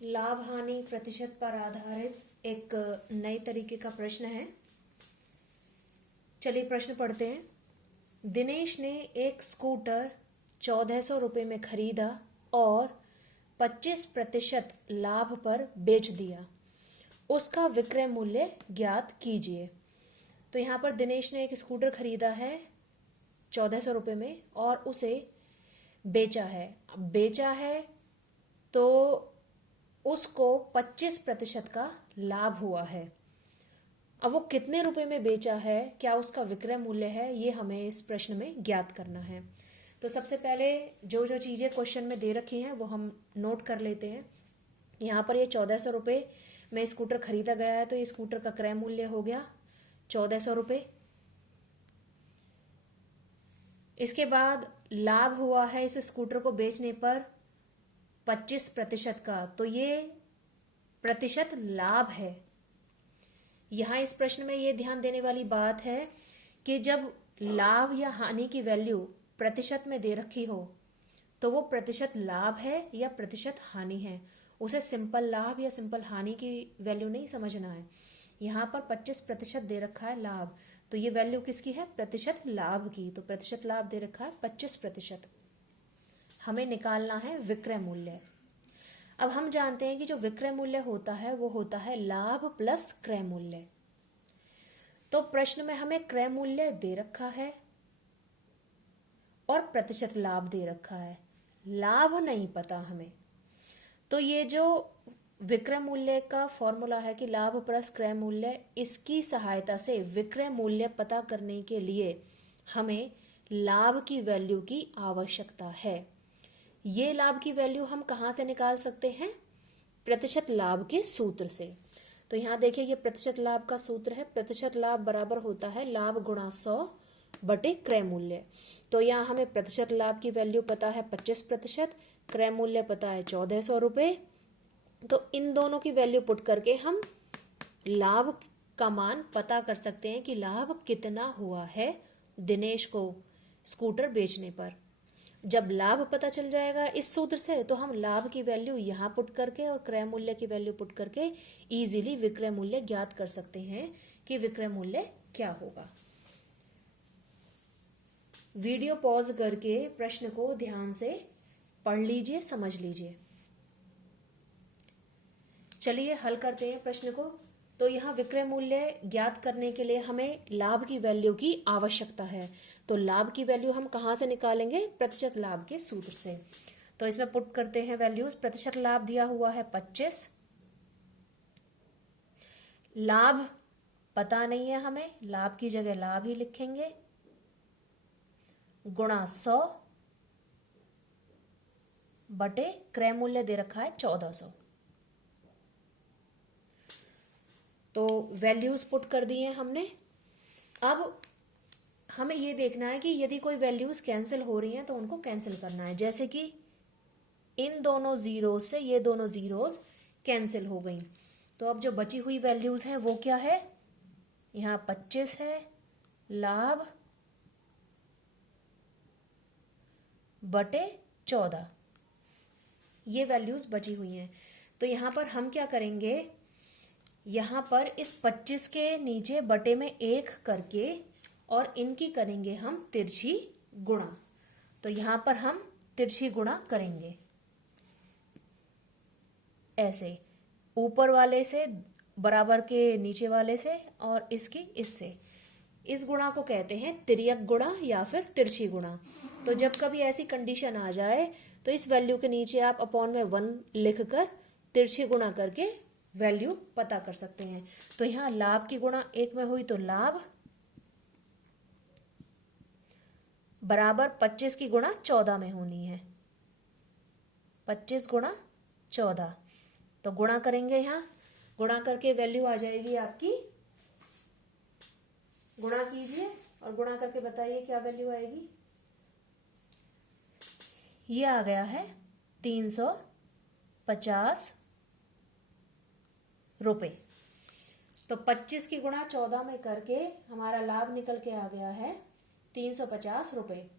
लाभ हानि प्रतिशत पर आधारित एक नए तरीके का प्रश्न है। चलिए प्रश्न पढ़ते हैं। दिनेश ने एक स्कूटर 1400 रुपये में खरीदा और 25% लाभ पर बेच दिया। उसका विक्रय मूल्य ज्ञात कीजिए। तो यहाँ पर दिनेश ने एक स्कूटर खरीदा है 1400 रुपये में और उसे बेचा है तो उसको 25% का लाभ हुआ है। अब वो कितने रुपए में बेचा है, क्या उसका विक्रय मूल्य है, ये हमें इस प्रश्न में ज्ञात करना है। तो सबसे पहले जो जो चीजें क्वेश्चन में दे रखी हैं वो हम नोट कर लेते हैं। यहाँ पर ये 1400 रुपये में स्कूटर खरीदा गया है तो ये स्कूटर का क्रय मूल्य हो गया 1400 रुपये। इसके बाद लाभ हुआ है इस स्कूटर को बेचने पर 25% का, तो ये प्रतिशत लाभ है। यहाँ इस प्रश्न में ये ध्यान देने वाली बात है कि जब लाभ या हानि की वैल्यू प्रतिशत में दे रखी हो तो वो प्रतिशत लाभ है या प्रतिशत हानि है। उसे सिंपल लाभ या सिंपल हानि की वैल्यू नहीं समझना है। यहाँ पर 25% दे रखा है लाभ, तो ये वैल्यू किसकी है, प्रतिशत लाभ की। तो प्रतिशत लाभ दे रखा है 25%। हमें निकालना है विक्रय मूल्य। अब हम जानते हैं कि जो विक्रय मूल्य होता है वो होता है लाभ प्लस क्रय मूल्य। तो प्रश्न में हमें क्रय मूल्य दे रखा है और प्रतिशत लाभ दे रखा है, लाभ नहीं पता हमें। तो ये जो विक्रय मूल्य का फॉर्मूला है कि लाभ प्लस क्रय मूल्य, इसकी सहायता से विक्रय मूल्य पता करने के लिए हमें लाभ की वैल्यू की आवश्यकता है। ये लाभ की वैल्यू हम कहाँ से निकाल सकते हैं, प्रतिशत लाभ के सूत्र से। तो यहाँ देखिए ये प्रतिशत लाभ का सूत्र है। प्रतिशत लाभ बराबर होता है लाभ गुणा 100 बटे क्रय मूल्य। तो यहाँ हमें प्रतिशत लाभ की वैल्यू पता है 25%, क्रय मूल्य पता है 1400 रुपये। तो इन दोनों की वैल्यू पुट करके हम लाभ का मान पता कर सकते हैं कि लाभ कितना हुआ है दिनेश को स्कूटर बेचने पर। जब लाभ पता चल जाएगा इस सूत्र से तो हम लाभ की वैल्यू यहाँ पुट करके और क्रय मूल्य की वैल्यू पुट करके इजीली विक्रय मूल्य ज्ञात कर सकते हैं कि विक्रय मूल्य क्या होगा। वीडियो पॉज करके प्रश्न को ध्यान से पढ़ लीजिए, समझ लीजिए। चलिए हल करते हैं प्रश्न को। तो यहाँ विक्रय मूल्य ज्ञात करने के लिए हमें लाभ की वैल्यू की आवश्यकता है। तो लाभ की वैल्यू हम कहाँ से निकालेंगे, प्रतिशत लाभ के सूत्र से। तो इसमें पुट करते हैं वैल्यूज। प्रतिशत लाभ दिया हुआ है 25, लाभ पता नहीं है हमें, लाभ की जगह लाभ ही लिखेंगे, गुणा 100 बटे क्रय मूल्य दे रखा है 1400। तो वैल्यूज पुट कर दिए हमने। अब हमें ये देखना है कि यदि कोई वैल्यूज कैंसिल हो रही हैं तो उनको कैंसिल करना है। जैसे कि इन दोनों जीरोज से ये दोनों जीरोज कैंसिल हो गई। तो अब जो बची हुई वैल्यूज हैं वो क्या है, यहाँ 25 है, लाभ बटे 14, ये वैल्यूज बची हुई हैं। तो यहाँ पर हम क्या करेंगे, यहाँ पर इस 25 के नीचे बटे में 1 करके और इनकी करेंगे हम तिरछी गुणा। तो यहाँ पर हम तिरछी गुणा करेंगे ऐसे, ऊपर वाले से बराबर के नीचे वाले से और इसकी इससे। इस गुणा को कहते हैं तिर्यक गुणा या फिर तिरछी गुणा। तो जब कभी ऐसी कंडीशन आ जाए तो इस वैल्यू के नीचे आप अपॉन में 1 लिखकर तिरछी गुणा करके वैल्यू पता कर सकते हैं। तो यहाँ लाभ की गुणा 1 में हुई तो लाभ बराबर 25 की गुणा 14 में होनी है, 25 गुणा 14। तो गुणा करेंगे, यहाँ गुणा करके वैल्यू आ जाएगी आपकी, गुणा कीजिए और गुणा करके बताइए क्या वैल्यू आएगी। ये आ गया है 350 रुपये। तो 25 की गुणा 14 में करके हमारा लाभ निकल के आ गया है 350 रुपये।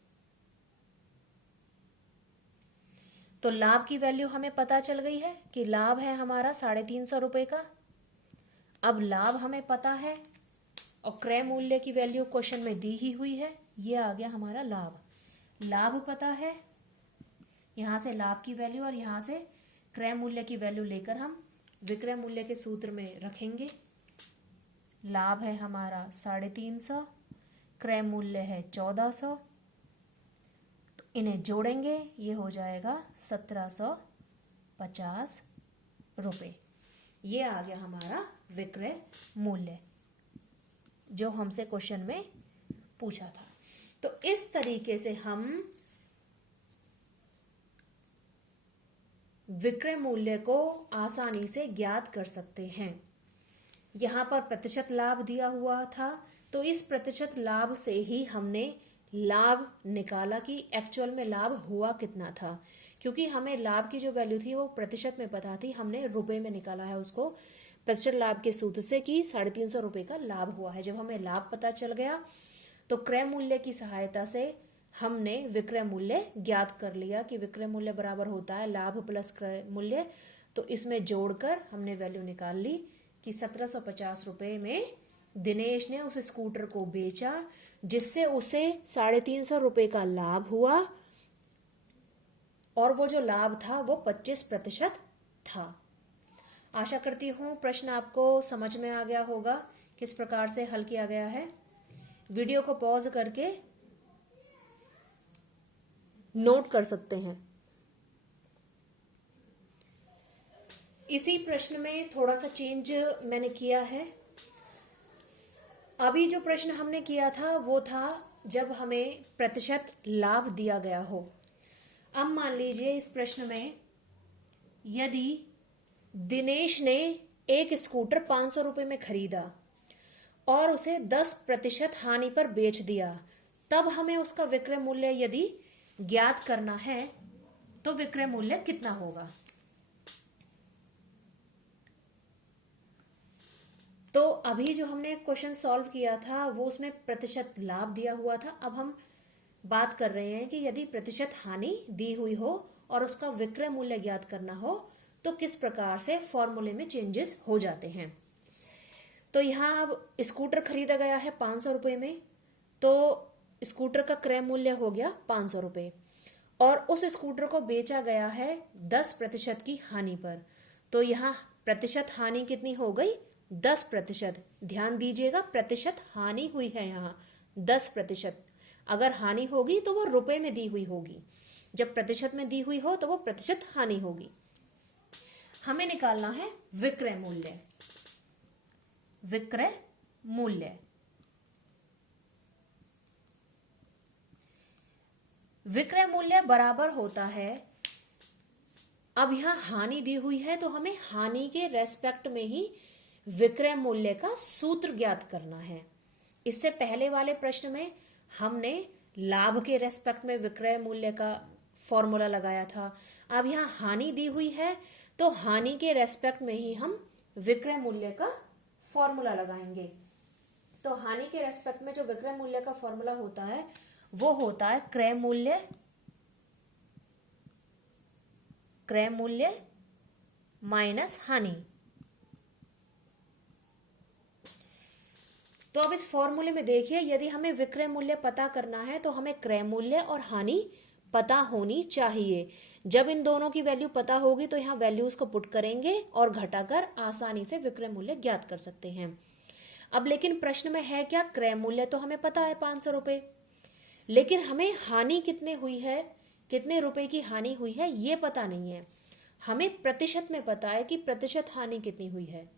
तो लाभ की वैल्यू हमें पता चल गई है कि लाभ है हमारा 350 रुपये का। अब लाभ हमें पता है और क्रय मूल्य की वैल्यू क्वेश्चन में दी ही हुई है, ये आ गया हमारा लाभ। लाभ पता है, यहाँ से लाभ की वैल्यू और यहाँ से क्रय मूल्य की वैल्यू लेकर हम विक्रय मूल्य के सूत्र में रखेंगे। लाभ है हमारा 350, क्रय मूल्य है 1400, तो इन्हें जोड़ेंगे, ये हो जाएगा 1750 रुपये। ये आ गया हमारा विक्रय मूल्य जो हमसे क्वेश्चन में पूछा था। तो इस तरीके से हम विक्रय मूल्य को आसानी से ज्ञात कर सकते हैं। यहाँ पर प्रतिशत लाभ दिया हुआ था, तो इस प्रतिशत लाभ से ही हमने लाभ निकाला कि एक्चुअल में लाभ हुआ कितना था। क्योंकि हमें लाभ की जो वैल्यू थी वो प्रतिशत में पता थी, हमने रुपए में निकाला है उसको प्रतिशत लाभ के सूत्र से कि 350 रुपये का लाभ हुआ है। जब हमें लाभ पता चल गया तो क्रय मूल्य की सहायता से हमने विक्रय मूल्य ज्ञात कर लिया कि विक्रय मूल्य बराबर होता है लाभ प्लस क्रय मूल्य। तो इसमें जोड़कर हमने वैल्यू निकाल ली कि 1750 रुपये में दिनेश ने उस स्कूटर को बेचा, जिससे उसे 350 रुपये का लाभ हुआ और वो जो लाभ था वो 25% था। आशा करती हूँ प्रश्न आपको समझ में आ गया होगा किस प्रकार से हल किया गया है। वीडियो को पॉज करके नोट कर सकते हैं। इसी प्रश्न में थोड़ा सा चेंज मैंने किया है। अभी जो प्रश्न हमने किया था वो था जब हमें प्रतिशत लाभ दिया गया हो। अब मान लीजिए इस प्रश्न में यदि दिनेश ने एक स्कूटर 500 रुपये में खरीदा और उसे 10% हानि पर बेच दिया, तब हमें उसका विक्रय मूल्य यदि ज्ञात करना है तो विक्रय मूल्य कितना होगा। तो अभी जो हमने क्वेश्चन सॉल्व किया था वो उसमें प्रतिशत लाभ दिया हुआ था। अब हम बात कर रहे हैं कि यदि प्रतिशत हानि दी हुई हो और उसका विक्रय मूल्य ज्ञात करना हो तो किस प्रकार से फॉर्मूले में चेंजेस हो जाते हैं। तो यहाँ अब स्कूटर खरीदा गया है 500 रुपये में, तो स्कूटर का क्रय मूल्य हो गया 500 रुपये और उस स्कूटर को बेचा गया है 10% की हानि पर। तो यहाँ प्रतिशत हानि कितनी हो गई, 10%। ध्यान दीजिएगा प्रतिशत हानि हुई है यहाँ 10%। अगर हानि होगी तो वो रुपए में दी हुई होगी, जब प्रतिशत में दी हुई हो तो वो प्रतिशत हानि होगी। हमें निकालना है विक्रय मूल्य। विक्रय मूल्य विक्रय मूल्य बराबर होता है, अब यहां हानि दी हुई है तो हमें हानि के रेस्पेक्ट में ही विक्रय मूल्य का सूत्र ज्ञात करना है। इससे पहले वाले प्रश्न में हमने लाभ के रेस्पेक्ट में विक्रय मूल्य का फॉर्मूला लगाया था। अब यहां हानि दी हुई है तो हानि के रेस्पेक्ट में ही हम विक्रय मूल्य का फॉर्मूला लगाएंगे। तो हानि के रेस्पेक्ट में जो विक्रय मूल्य का फॉर्मूला होता है वो होता है क्रय मूल्य माइनस हानि। तो अब इस फॉर्मूले में देखिए, यदि हमें विक्रय मूल्य पता करना है तो हमें क्रय मूल्य और हानि पता होनी चाहिए। जब इन दोनों की वैल्यू पता होगी तो यहाँ वैल्यूज को पुट करेंगे और घटाकर आसानी से विक्रय मूल्य ज्ञात कर सकते हैं। अब लेकिन प्रश्न में है क्या, क्रय मूल्य तो हमें पता है 500 रुपये, लेकिन हमें हानि कितने हुई है, कितने रुपए की हानि हुई है ये पता नहीं है। हमें प्रतिशत में पता है कि प्रतिशत हानि कितनी हुई है।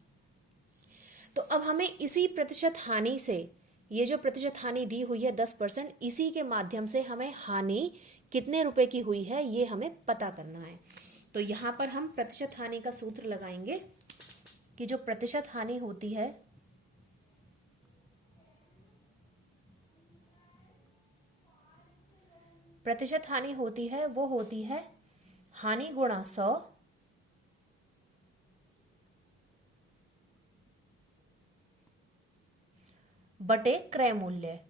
तो अब हमें इसी प्रतिशत हानि से, ये जो प्रतिशत हानि दी हुई है 10%, इसी के माध्यम से हमें हानि कितने रुपए की हुई है ये हमें पता करना है। तो यहां पर हम प्रतिशत हानि का सूत्र लगाएंगे कि जो प्रतिशत हानि होती है वो होती है हानि गुणा 100 बटे क्रय मूल्य।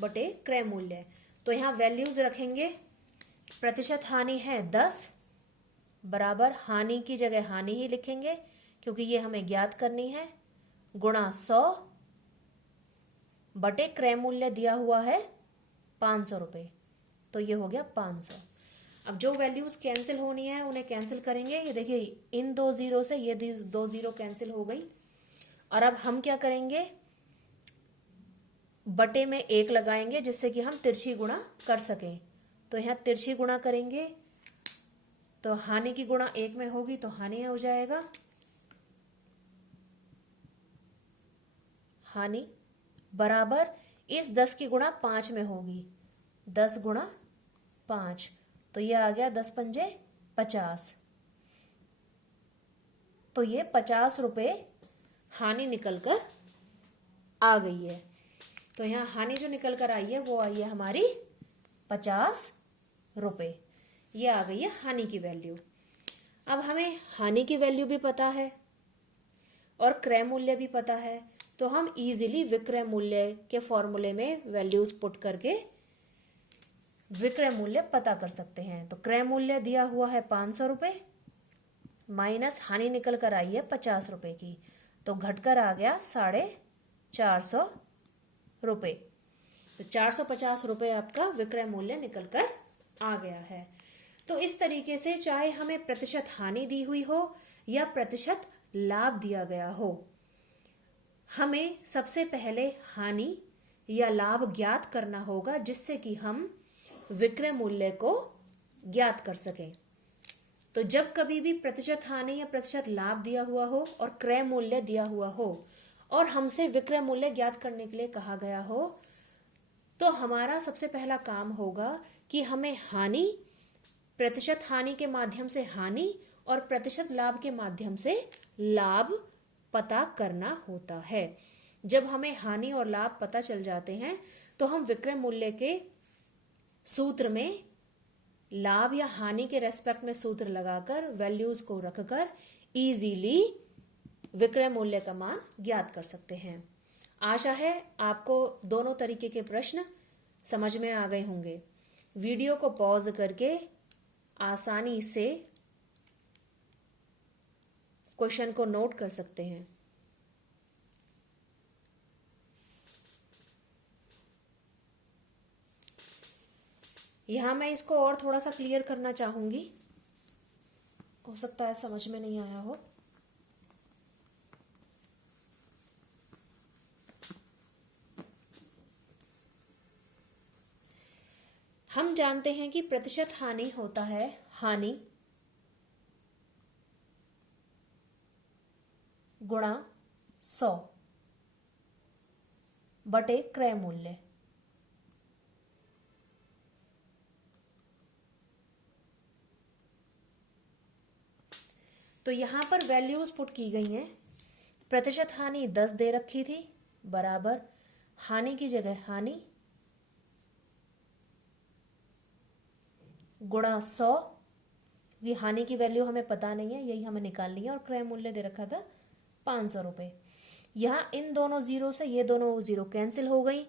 बटे क्रय मूल्य। तो यहाँ वैल्यूज रखेंगे, प्रतिशत हानि है 10 बराबर हानि की जगह हानि ही लिखेंगे क्योंकि ये हमें ज्ञात करनी है, गुणा 100 बटे क्रय मूल्य दिया हुआ है 500 रुपये, तो ये हो गया 500। अब जो वैल्यूज कैंसिल होनी है उन्हें कैंसिल करेंगे। ये देखिए इन 2 जीरो से ये 2 जीरो कैंसिल हो गई। और अब हम क्या करेंगे, बटे में 1 लगाएंगे जिससे कि हम तिरछी गुणा कर सकें। तो यहाँ तिरछी गुणा करेंगे तो हानि की गुणा 1 में होगी तो हानि हो जाएगा, हानि बराबर इस 10 की गुणा 5 में होगी, 10 गुणा 5, तो ये आ गया 10 पंजे 50। तो ये 50 रुपये हानि निकल कर आ गई है। तो यहाँ हानि जो निकल कर आई है वो आई है हमारी 50 रुपये। ये आ गई है हानि की वैल्यू। अब हमें हानि की वैल्यू भी पता है और क्रय मूल्य भी पता है, तो हम इजीली विक्रय मूल्य के फॉर्मूले में वैल्यूज पुट करके विक्रय मूल्य पता कर सकते हैं। तो क्रय मूल्य दिया हुआ है 500 रुपये माइनस हानि निकल कर आई है 50 रुपये की, तो घटकर आ गया 450 रुपये। तो 450 रुपये आपका विक्रय मूल्य निकल कर आ गया है। तो इस तरीके से चाहे हमें प्रतिशत हानि दी हुई हो या प्रतिशत लाभ दिया गया हो, हमें सबसे पहले हानि या लाभ ज्ञात करना होगा जिससे कि हम विक्रय मूल्य को ज्ञात कर सकें। तो जब कभी भी प्रतिशत हानि या प्रतिशत लाभ दिया हुआ हो और क्रय मूल्य दिया हुआ हो और हमसे विक्रय मूल्य ज्ञात करने के लिए कहा गया हो, तो हमारा सबसे पहला काम होगा कि हमें हानि, प्रतिशत हानि के माध्यम से हानि और प्रतिशत लाभ के माध्यम से लाभ पता करना होता है। जब हमें हानि और लाभ पता चल जाते हैं तो हम विक्रय मूल्य के सूत्र में लाभ या हानि के रेस्पेक्ट में सूत्र लगाकर वैल्यूज को रखकर इजीली विक्रय मूल्य का मान ज्ञात कर सकते हैं। आशा है आपको दोनों तरीके के प्रश्न समझ में आ गए होंगे। वीडियो को पॉज करके आसानी से क्वेश्चन को नोट कर सकते हैं। यहां मैं इसको और थोड़ा सा क्लियर करना चाहूंगी, हो सकता है समझ में नहीं आया हो। हम जानते हैं कि प्रतिशत हानि होता है हानि गुणा 100 बटे क्रय मूल्य। तो यहां पर वैल्यूज पुट की गई हैं। प्रतिशत हानि 10 दे रखी थी बराबर हानि की जगह हानि गुणा 100, ये हानि की वैल्यू हमें पता नहीं है, यही हमें निकालनी है, और क्रय मूल्य दे रखा था 500 रुपये। यहां इन दोनों जीरो से ये दोनों जीरो कैंसिल हो गई,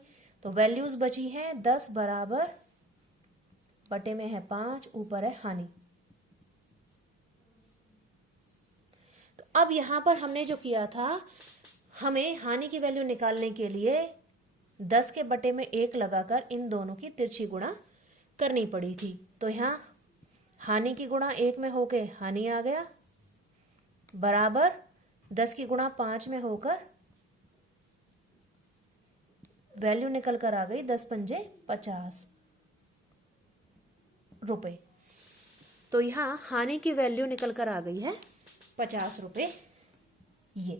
तो वैल्यूज बची हैं 10 बराबर बटे में है 5, ऊपर है हानि। तो अब यहां पर हमने जो किया था, हमें हानि की वैल्यू निकालने के लिए 10 के बटे में 1 लगाकर इन दोनों की तिरछी गुणा करनी पड़ी थी। तो यहां हानि की गुणा 1 में होके हानि आ गया बराबर 10 की गुणा 5 में होकर वैल्यू निकल कर आ गई 10 पंजे 50 रुपये। तो यहां हानि की वैल्यू निकल कर आ गई है 50 रुपये। ये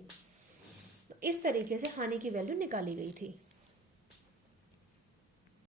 तो इस तरीके से हानि की वैल्यू निकाली गई थी।